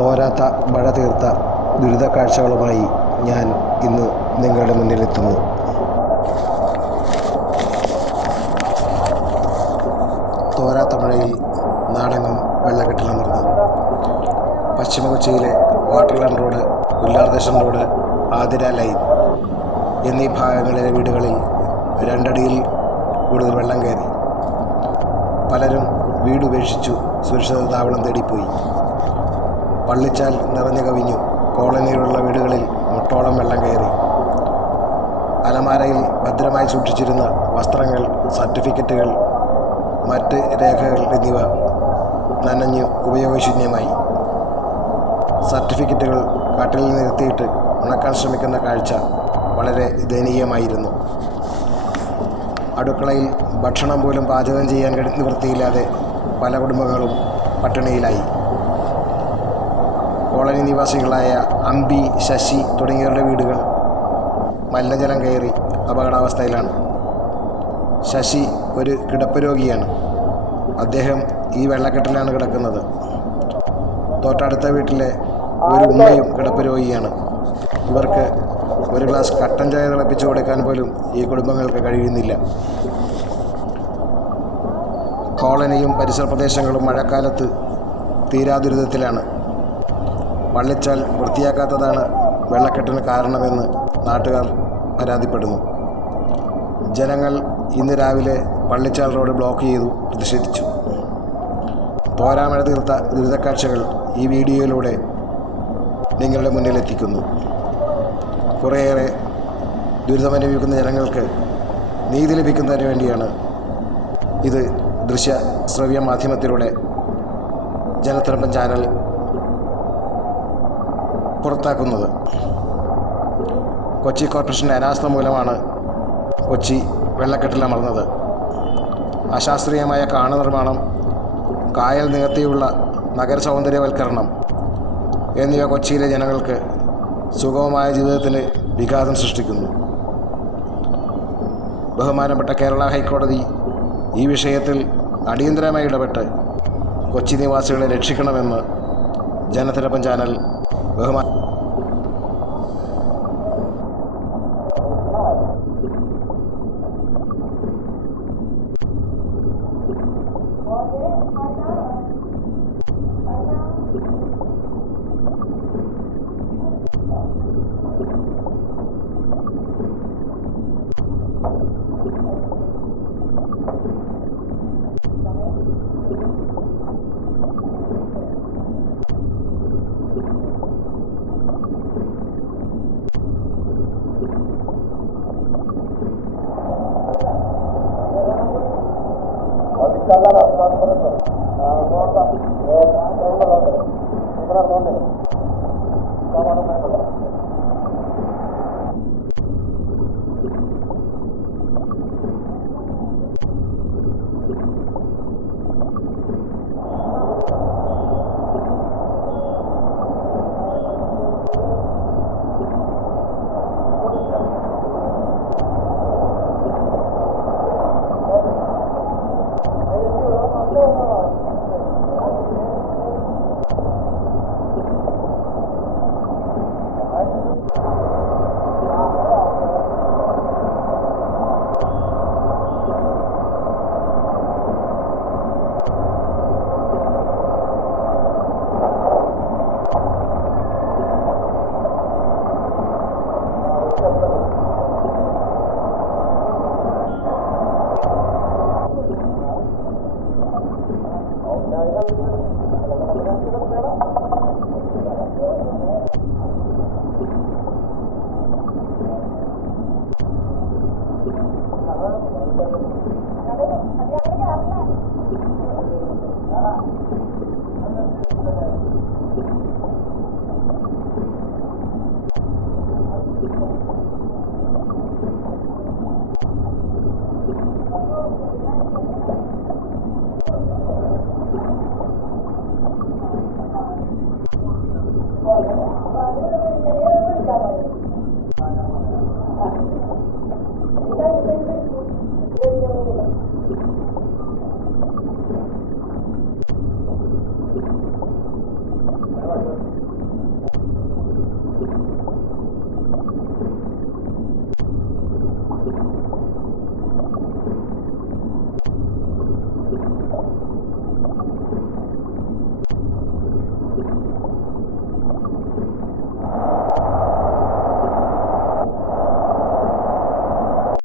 തോരാത്ത മഴ തീർത്ത ദുരിത കാഴ്ചകളുമായി ഞാൻ ഇന്ന് നിങ്ങളുടെ മുന്നിലെത്തുന്നു. തോരാത്ത മഴയിൽ നാടെങ്ങും വെള്ളക്കെട്ടിലമർന്നു. പശ്ചിമ കൊച്ചിയിലെ Waterland road, Pullardesam road, Athira lane എന്നീ ഭാഗങ്ങളിലെ വീടുകളിൽ 2 അടിയിൽ കൂടുതൽ വെള്ളം കയറി. പലരും വീടുപേക്ഷിച്ചു സുരക്ഷിത താവളം തേടിപ്പോയി. പള്ളിച്ചാൽ നിറഞ്ഞു കവിഞ്ഞു. കോളനിയിലുള്ള വീടുകളിൽ മുട്ടോളം വെള്ളം കയറി. അലമാരയിൽ ഭദ്രമായി സൂക്ഷിച്ചിരുന്ന വസ്ത്രങ്ങൾ, സർട്ടിഫിക്കറ്റുകൾ, മറ്റ് രേഖകൾ എന്നിവ നനഞ്ഞു ഉപയോഗശൂന്യമായി. സർട്ടിഫിക്കറ്റുകൾ കട്ടിലിൽ നിരത്തിയിട്ട് ഉണക്കാൻ ശ്രമിക്കുന്ന കാഴ്ച വളരെ ദയനീയമായിരുന്നു. അടുക്കളയിൽ ഭക്ഷണം പോലും പാചകം ചെയ്യാൻ നിവൃത്തിയില്ലാതെ പല കുടുംബങ്ങളും പട്ടിണിയിലായി. കോളനി നിവാസികളായ അമ്പി, ശശി തുടങ്ങിയവരുടെ വീടുകൾ മലിനജലം കയറി അപകടാവസ്ഥയിലാണ്. ശശി ഒരു കിടപ്പ് രോഗിയാണ്. അദ്ദേഹം ഈ വെള്ളക്കെട്ടിലാണ് കിടക്കുന്നത്. തൊട്ടടുത്ത വീട്ടിലെ ഒരു ഉമ്മയും കിടപ്പ് രോഗിയാണ്. ഇവർക്ക് ഒരു ഗ്ലാസ് കട്ടൻ ചായ തിളപ്പിച്ചു കൊടുക്കാൻ പോലും ഈ കുടുംബങ്ങൾക്ക് കഴിയുന്നില്ല. കോളനിയും പരിസര പ്രദേശങ്ങളും മഴക്കാലത്ത് തീരാദുരിതത്തിലാണ്. പള്ളിച്ചാൽ വൃത്തിയാക്കാത്തതാണ് വെള്ളക്കെട്ടിന് കാരണമെന്ന് നാട്ടുകാർ പരാതിപ്പെടുന്നു. ജനങ്ങൾ ഇന്ന് രാവിലെ പള്ളിച്ചാൽ റോഡ് ബ്ലോക്ക് ചെയ്തു പ്രതിഷേധിച്ചു. തോരാമഴ തീർത്ത ദുരിതക്കാഴ്ചകൾ ഈ വീഡിയോയിലൂടെ നിങ്ങളുടെ മുന്നിലെത്തിക്കുന്നു. കുറേയേറെ ദുരിതമനുഭവിക്കുന്ന ജനങ്ങൾക്ക് നീതി ലഭിക്കുന്നതിന് വേണ്ടിയാണ് ഇത് ദൃശ്യ ശ്രവ്യ മാധ്യമത്തിലൂടെ ജനത്തിരമ്പൻ ചാനൽ പുറത്താക്കുന്നത്. കൊച്ചി കോർപ്പറേഷൻ്റെ അനാസ്ഥ മൂലമാണ് കൊച്ചി വെള്ളക്കെട്ടിലമർന്നത്. അശാസ്ത്രീയമായ കാണ നിർമ്മാണം, കായൽ നികത്തിയുള്ള നഗര സൗന്ദര്യവൽക്കരണം എന്നിവ കൊച്ചിയിലെ ജനങ്ങൾക്ക് സുഗമമായ ജീവിതത്തിന് വിഘാതം സൃഷ്ടിക്കുന്നു. ബഹുമാനപ്പെട്ട കേരള ഹൈക്കോടതി ഈ വിഷയത്തിൽ അടിയന്തരമായി ഇടപെട്ട് കൊച്ചി നിവാസികളെ രക്ഷിക്കണമെന്ന് ജനത്തിരമ്പൻ ചാനൽ Gracias.